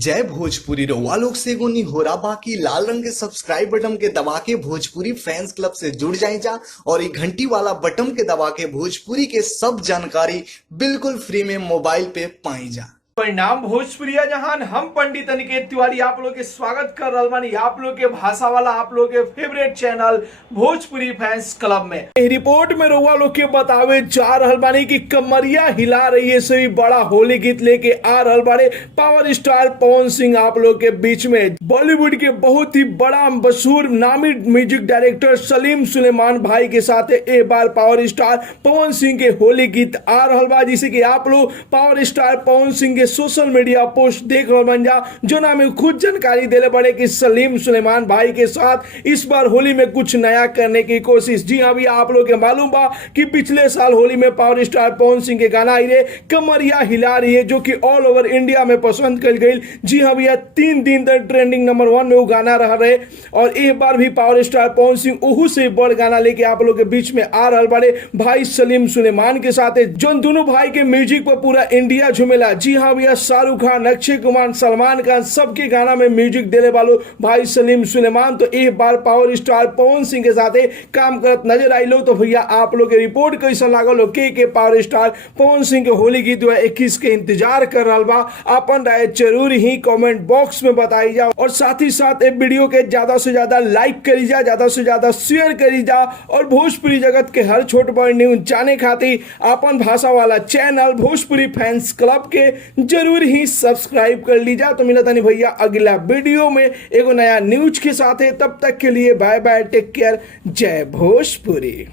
जय भोजपुरी रउआ लोग से एगो निहोरा बाकी लाल रंग के सब्सक्राइब बटन के दबा के भोजपुरी फैंस क्लब से जुड़ जाए जा और ये घंटी वाला बटन के दबा के भोजपुरी के सब जानकारी बिल्कुल फ्री में मोबाइल पे पाई जा। परिणाम भोजपुरिया जहान हम पंडित अनिकेत तिवारी आप लोग के स्वागत कर रहा बानी आप लोग के भाषा वाला आप लोग के favourite channel Bhojpuri fans club में। रिपोर्ट में रउआ लोग के बतावे जा रहल बानी कि कमरिया हिला रही है सभी बड़ा होली गीत लेके आ रहल बाड़े पावर स्टार पवन सिंह आप लोग के बीच में। बॉलीवुड के बहुत ही बड़ा मशहूर नामी म्यूजिक डायरेक्टर सलीम सुलेमान भाई के साथ एक बार पावर स्टार पवन सिंह के होली गीत आ रहल बा, जिसे कि आप लोग पावर स्टार पवन सिंह के सोशल मीडिया पोस्ट देख रहे बन जा, जो नाम खुद जानकारी देले बड़े कि सलीम सुलेमान भाई के साथ इस बार होली में कुछ नया करने की कोशिश। जी हाँ भैया, आप लोग के मालूम बा कि पिछले साल होली में पावर स्टार पवन सिंह के गाना आई रे कमरिया हिला रही है, जो कि ऑल ओवर इंडिया में पसंद कर गई। जी हाँ भैया, 3 दिन तक ट्रेंडिंग नंबर 1 में वो गाना रह रहे और एक बार भी पावर स्टार पवन सिंह ओहू से बड़ गाना लेके आप लोग के बीच में आ रहा बड़े भाई सलीम सुलेमान के साथ, जो दोनों भाई के म्यूजिक पर पूरा इंडिया झूमेला। जी हाँ भैया, शाहरुख खान, अक्षय कुमार, सलमान खान सबके गाना में म्यूजिक देने वालों भाई सलीम सुलेमान तो एक बार पावर स्टार पवन सिंह के साथ काम करत नजर आई लो। तो भैया आप लोग के रिपोर्ट कैसा लागल के पावर स्टार पवन सिंह के होली गीत 21 के इंतजार कर रहा बा, अपन राय जरूर ही कमेंट बॉक्स में बताई जा और साथ ही साथ एक वीडियो के ज्यादा से ज्यादा लाइक करी जा, ज्यादा से ज्यादा शेयर करी जा और भोजपुरी जगत के हर छोट बड़ न्यूज जाने खातिर अपन भाषा वाला चैनल भोजपुरी फैंस क्लब के जरूर ही सब्सक्राइब कर लीजिए। तो मिलता नहीं भैया अगला वीडियो में एगो नया न्यूज के साथ है, तब तक के लिए बाय बाय, टेक केयर, जय भोजपुरी।